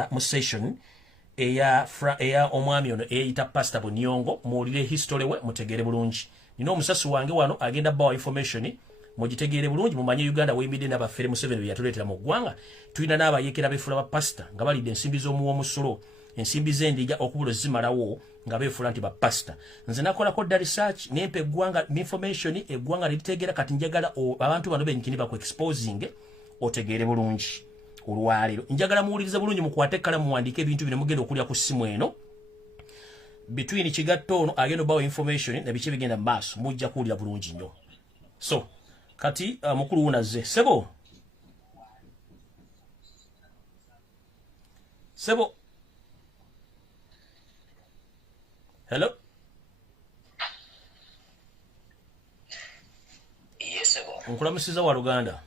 mulala mu session eya omwami ono eyita Pastor Bunyongo muwulire history we mutegere bulungi. Nino omusasi wange wano agenda bawa information mugitegeere bulungi mumanye Uganda weyimidde n'abafere mu 7 byatuleetera mu ggwanga tulina n'abayekera befula ba pastor nga balidde ensimbi z'omuwo musulo ensimbi z'endiga okubulo zimalawo nga beefula nti ba pastor. Nze nakolako dda research nempe eggwanga information eggwanga litegeera kati njagala abantu bano benyini baku exposing otegeere bulungi olwaliro njagala muwulirize bulungi mukwate kalamu muwandiike ebintu bino mugenda okulya ku ssimu eno between kigatto ono agenda bawo information na biki bigenda maaso mujja kuwulira bulungi nnyo. So kati mukulu unaze sebo hello yes sebo nkulamusiza wa Uganda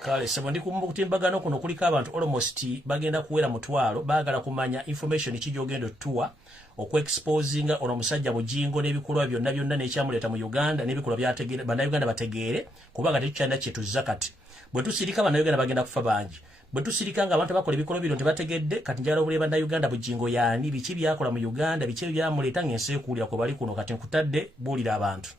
kale sebo ndi kumbu kutimbagano kuno kuliko abantu almost bagenda kuwera mutwalo bagala kumanya information kijogendo tuwa okweexposinga ono musajja Bujingo n'ebikolwa byonna n'ekyamuleta mu Uganda n'ebikolwa byategere bana Uganda bategeere kubaga tekyanda kyetu zakati bwe tusirika bana Uganda bagenda kufa bangi bwe tusirika nga abantu bakola ebikolwa bino tebategedde kati njala obule bana Uganda Bujingo yani biki byakola mu Uganda biki byamuleta ng'ensi ekulira ko bali kuno kati nkutadde bulira abantu.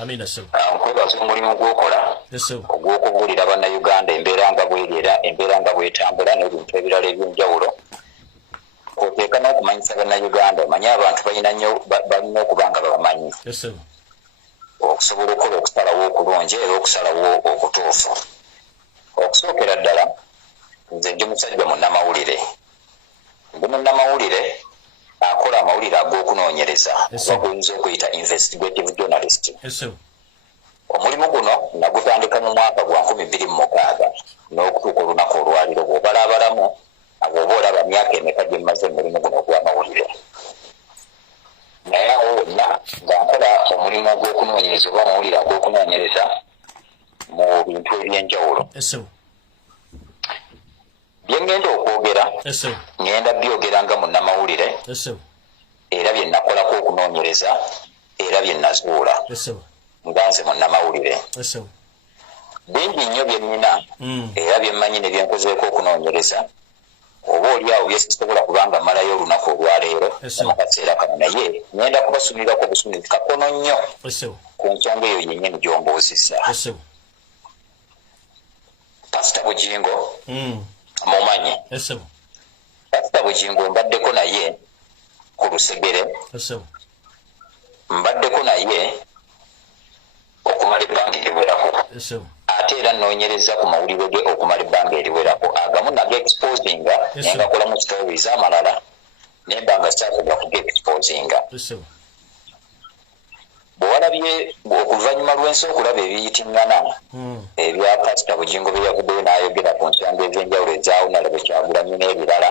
Amina sebo. Nkwebaza omulimu gw'okola. Yes sebo. Ogw'okubulira banna Uganda embeera nga bw'era embeera nga bw'etambula n'ebintu ebirala eby'enjawulo. Oteeka n'okumanyisa banna Uganda omanye abantu balina okuba nga babamanyi. Yes sebo. Okusobola okukola okusalawo okulungi era okusalawo okutuufu. Okusookera ddala nze ndi musajja munnamawulire. Ndi munnamawulire akola amawulire ag'okunoonyereza baguyinza okuyita investigative journalist. Omulimu guno nagutandika mu mwaka gwa 2006 n'okutuuka olunaku olwaliro bw'obalaabalamu ab'oba olaba myaka emeka gye mmaze omulimu guno ogw'amawulire. Naye awo wonna nga nkola omulimu ogw'okunoonyereza oba amawulire ag'okunoonyereza mu bintu eby'enjawulo. Bye ngenda okwogera ngenda byogera nga munnamawulire era bye nakolako okunoonyereza era bye nazuula nga nze munnamawulire. Bingi nnyo bye nnina era bye mmanyi ne bye nkozeeko okunoonyereza oba oliawo bye sisobola kubanga mmalayo olunaku olwaleero mu kaseera kano naye ngenda kubasuulirako obusuulizi katono nnyo ku nsonga eyo yennyini gy'ombuuzizza. Pastor Bujingo mumanyi Pastor Bujingo mbaddeko naye ku Lusegere mbaddeko naye okumala ebbanga eriwerako ate era nnoonyereza ku mawulire ge okumala ebbanga eriwerako agamu naga exposinga naye ngakolamu stories amalala naye mbanga saakuga kuga exposinga. Bw'olabye okuvannyuma lw'ensi okulaba ebiyitiŋŋana ebya Pastor Bujingo bye yavuddeyo n'ayogera ku nsonga ez'enjawulo ezaawo nalaba Kyagulanyi n'ebirala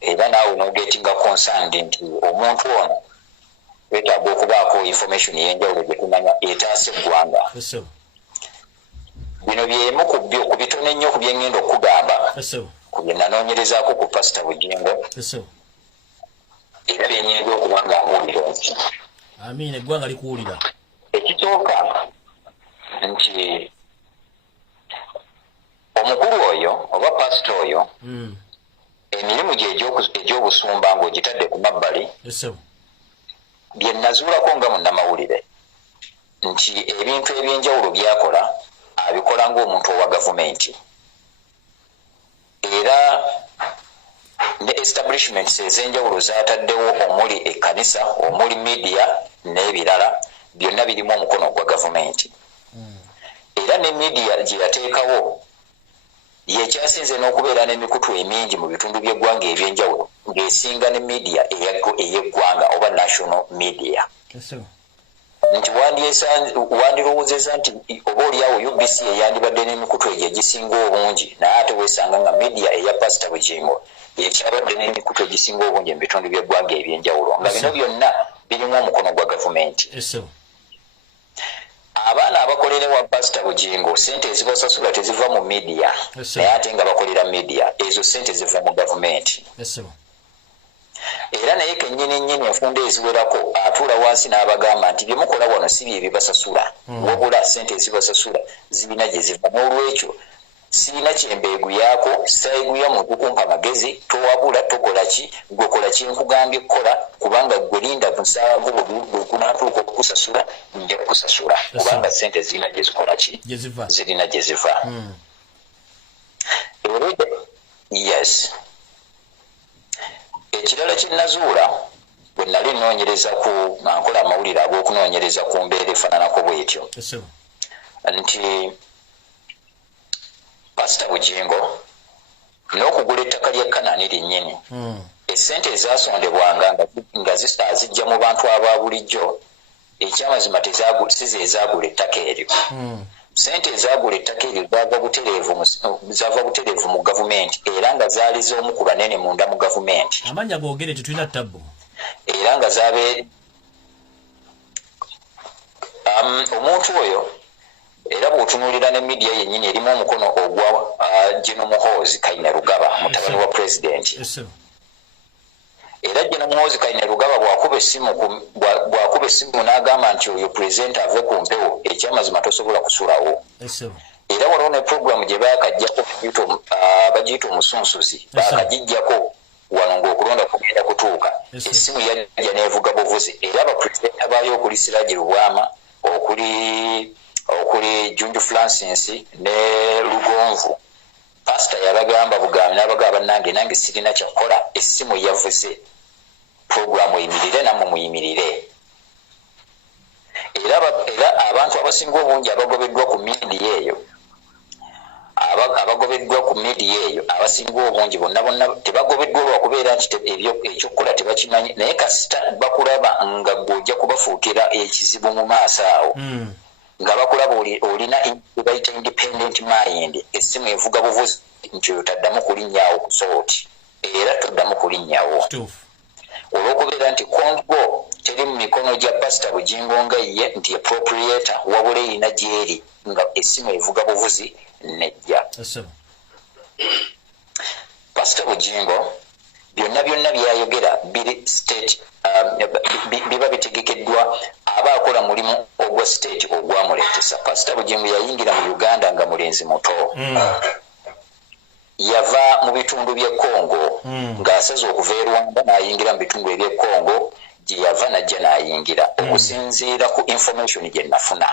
era naawe n'ogetinga concerned nti omuntu ono weetaaga okubaako information y'enjawulo gye tumanya etaasa eggwanga. Bino byemu ku bitono ennyo ku bye ngenda okugamba ku bye nanoonyerezaako ku Pastor Bujingo era bye ngenda okuba nga mbuulira nti Amina eggwanga likuwulira. Ekisooka nti omukulu oyo oba pastor oyo emirimu gye egy'obusumba ng'ogitadde ku mabbali bye nazuulako nga munnamawulire nti ebintu eby'enjawulo by'akola abikola ng'omuntu owa gavumenti era ne establishments ez'enjawulo zaataddewo omuli ekkanisa omuli media n'ebirala byonna birimu omukono gwa gavumenti era ne media gye yateekawo yekyasinze n'okubeera n'emikutu emingi mu bitundu by'eggwanga eby'enjawulo ng'esinga ne media ey'eggwanga oba national media. Nti wandirowoozeza nti oba oliawo UBC eyandibadde n'emikutu egyo egisinga obungi naye ate weesanga nga media eya Pastor Bujingo yekyabadde n'emikutu egisinga obungi mu bitundu by'eggwanga eby'enjawulo nga bino byonna birimu omukono gwa gavumenti. Abaana abakolera wa Pastor Bujingo sente ezibasasula teziva mu media naye ate nga bakolera media ezo sente ziva mu gavumenti. era naye kennyini enfunda eziwerako atuula wansi n'abagamba nti byemukola wano si bye bibasasula wabula ssente ezibasasula zirina gye ziva n'olwekyo sirina kyembeegu yaako saiguya muntu kumpa magezi towabula tokola ki gwekola kyenkugambye kukola kubanga gwe linda musaavu bwegunaatuuka okukusasula nja kukusasula kubanga ssente zirina gye zikola ki zirina gye ziva yes ekirala kyenazuula bwe nali nnoonyereza nga nkola amawulire ag'okunoonyereza ku mbeera efaananako bw'etyo nti Pastor Bujingo n'okugula ettaka lya Kanaani lyennyini essente ezasondebwanga nga zijja mu bantu aba bulijjo ekyamazima size ezaagula ettaka eryo ssente ezaagula ettaka eryo zaava butereevu mu gavumenti era nga zaali z'omu ku banene munda mu gavumenti amanya googere tetulina ttabbu era nga zaabe omuntu oyo era bw'otunuulira ne media yennyini erimu omukono ogwa General Muhoozi Kainerugaba mutabani wa pulezidenti era General Muhoozi Kainerugaba bw'akuba essimu n'agamba nti oyo pulezidenti ave ku mpewo ekyamazima tosobola kusulawo era waliwo ne puroguramu gye baakajjako bagiyita omusunsuzi baakagijjako wano ng'okulonda kugenda kutuuka essimu yajja n'evuga buvuzi era abapulezidenti abaayo okuli Siraji Lubwama okuli Junju Francis ne Lugonvu pastor yabagamba bugambi n'abagamba nange sirina kyakola essimu yavuze programu eyimirire namwe muyimirire era abantu abasinga obungi abagobeddwa ku media eyo abasinga obungi bonna tebagobeddwa lwakubeera nti ekyokukola tebakimanyi naye kasita bakulaba nga gw'ojja kubafuukira ekizibu mu maaso awo nga bakulaba olina bayita independent mind essimu evuga buvuzi nti oyo taddamu kulinnyawo ku sooti era toddamu kulinnyawo olw'okubeera nti kongo teri mu mikono gya Pastor Bujingo nga ye nti appropriator wabula erina gyeri nga essimu evuga buvuzi nejja Pastor Bujingo byonna byayogera biri state biba bitegekeddwa aba akola mulimu ogwa state ogwamuleetesa. Pastor Bujingo yayingira mu Uganda nga mulenzi muto yava mu bitundu by'e Congo ng'asaze okuva e Rwanda n'ayingira mu bitundu eby'e Congo gye yava najja n'ayingira okusinziira ku information gye nafuna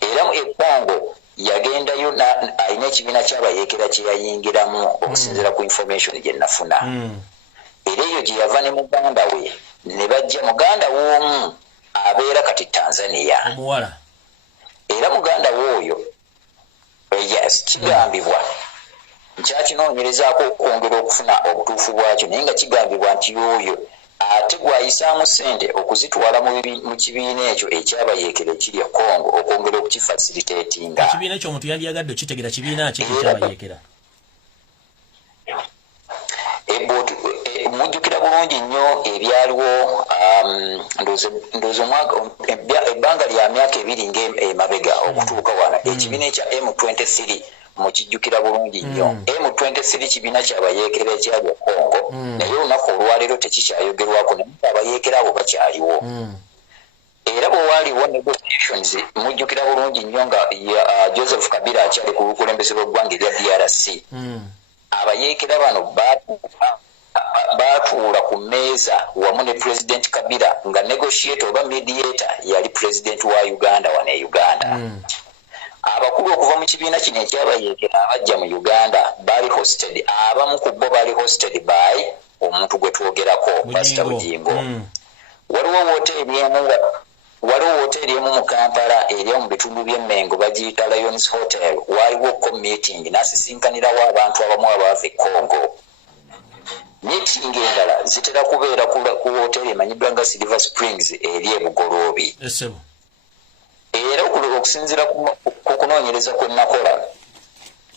era mu Congo yagendayo alina ekibiina ky'abayeekera kye yayingiramu okusinziira ku information gye nafuna era eyo gye yava ne muganda we ne bajja muganda w'omu abeera kati Tanzania omuwala era muganda we oyo yes kigambibwa nkyakinoonyerezaako okwongera okufuna obutuufu bwakyo naye nga kigambibwa nti oyo ate gwayisaamu ssente okuzitwala mu kibiina ekyo ekyabayeekera ekiri e Congo okwongera okukifacilitatinga ekibiina ky'omuntu yandiyagadde okitegera kibiina ki ekyabayeekera mujjukira bulungi nnyo ebyaliwo ndowooza ebbanga lya myaka ebiri ng'emabega okutuuka wano ekibiina ekya M23 mukijjukira bulungi nnyo M23 kibiina kyabayeekera ekyali e Congo naye olunaku olwaleero tekikyayogerwako naye abayeekera abo bakyaliwo era bwe waaliwo negotiations mujjukira bulungi nnyo nga Joseph Kabila akyali ku bukulembeze bw'eggwanga erya DRC abayeekera bano baatuula ku mmeeza wamu ne President Kabila nga negotiator oba mediator yali President wa Uganda wane e Uganda abakulu okuva mu kibiina kino ekyabayeekera abajja mu Uganda baali hosted abamu ku bo baali hosted by omuntu gwe twogerako Pastor Bujingo waliwo woteeri emu mu Kampala eri mu bitundu by'Emmengo bagiyita Lions Hotel waaliwo meeting n'asisinkanirawo abantu abamu abaava e Congo meeting endala zitera kubeera ku woteeri emanyiddwa nga Silver Springs eri e Bugoloobi era okusinziira ku kunoonyereza kwe nakola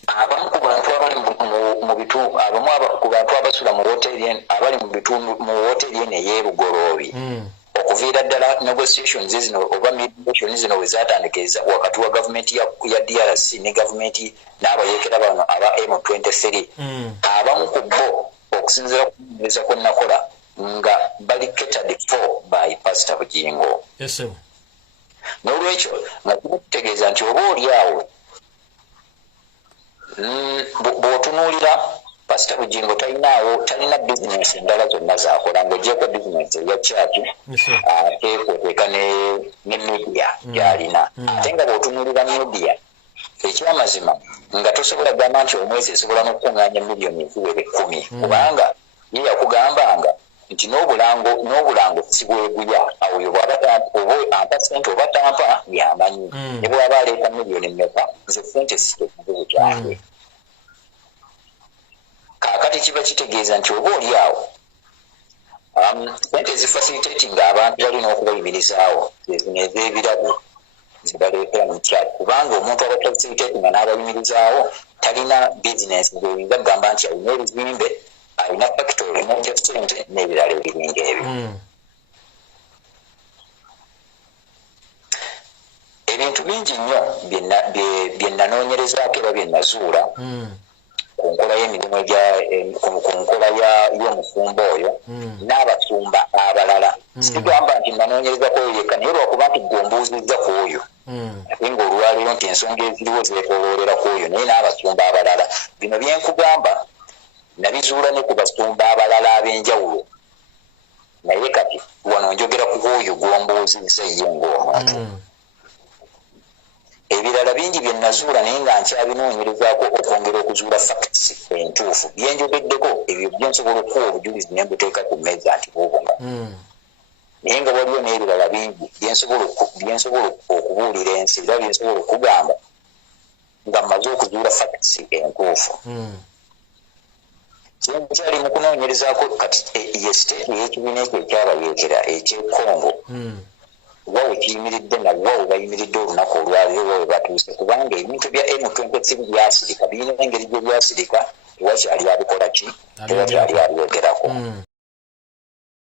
abamu ku bantu abali mu bitundu abamu ku bantu abasula mu woteeri abali mu bitundu mu woteeri eno ey'e Bugoloobi okuviira ddala negotiations zino oba mediation zino we zaatandikiriza wakati wa gavumenti ya DRC ne gavumenti n'abayeekera bano aba M23 abamu ku bo okusinziira ku kunoonyereza kwe nakola nga bali catered for by Pastor Bujingo. Yes, sir. N'olwekyo nga kitegeeza nti oba oli awo bw'otunuulira Pastor Bujingo talina bizinesi endala zonna z'akola ng'ogyeko bizinesi eya church ate kwoteeka ne media gy'alina ate nga bw'otunuulira media ekyamazima nga tosobola gamba nti omwezi esobola n'okukuŋŋaanya miliyoni eziwera 10 kubanga ye yakugambanga nti n'obulango sibweguya awo yo bw'aba ampa sente oba tampa yamanyi ne bw'aba aleeta miliyoni mmeka nze sente sitekizibu kyange kaakati kiba kitegeeza nti oba oli awo sente zifacilitatinga abantu balina okubayimirizaawo zezino ez'ebirabo zibaleetera mu kyalo kubanga omuntu aba facilitatinga n'abayimirizaawo talina bizinesi zeyinza kugamba nti alina ebizimbe alina factory n'ekya sente n'ebirala ebiringa ebyo ebintu bingi nnyo bye nanoonyerezaako era bye nazuula ku nkola y'emirimu ku nkola y'omufumbo oyo n'abasumba abalala sigamba nti nanoonyerezako oyo yekka naye lwakuba nti gwe ombuuzizza ku oyo ate ng'olwaleero nti ensonga eziriwo zeetooloolera ku oyo naye n'abasumba abalala bino byenkugamba nabizuula ne ku basumba abalala ab'enjawulo naye kati wano njogera ku oyo gw'ombuuzizza ye ng'omuntu ebirala bingi bye nazuula naye nga nkyabinoonyerezaako okwongera okuzuula facts entuufu byenjogeddeko ebyo byensobola okuwa obujulizi ne mbuteeka ku mmeeza nti bubunga naye nga waliwo n'ebirala bingi byensobola okubuulira ensi era byensobola okugamba nga mmaze okuzuula facts entuufu kyali mu kunoonyerezaako kati ye siteeti y'ekibiina ekyo ekyabayeekera eky'ekongo wawe kiyimiridde nawawe bayimiridde olunaku olwaleero wawe batuuse kubanga ebintu bya M23 byasirika birina engeri gye byasirika tewakyali abikola ki tewakyali abyogerako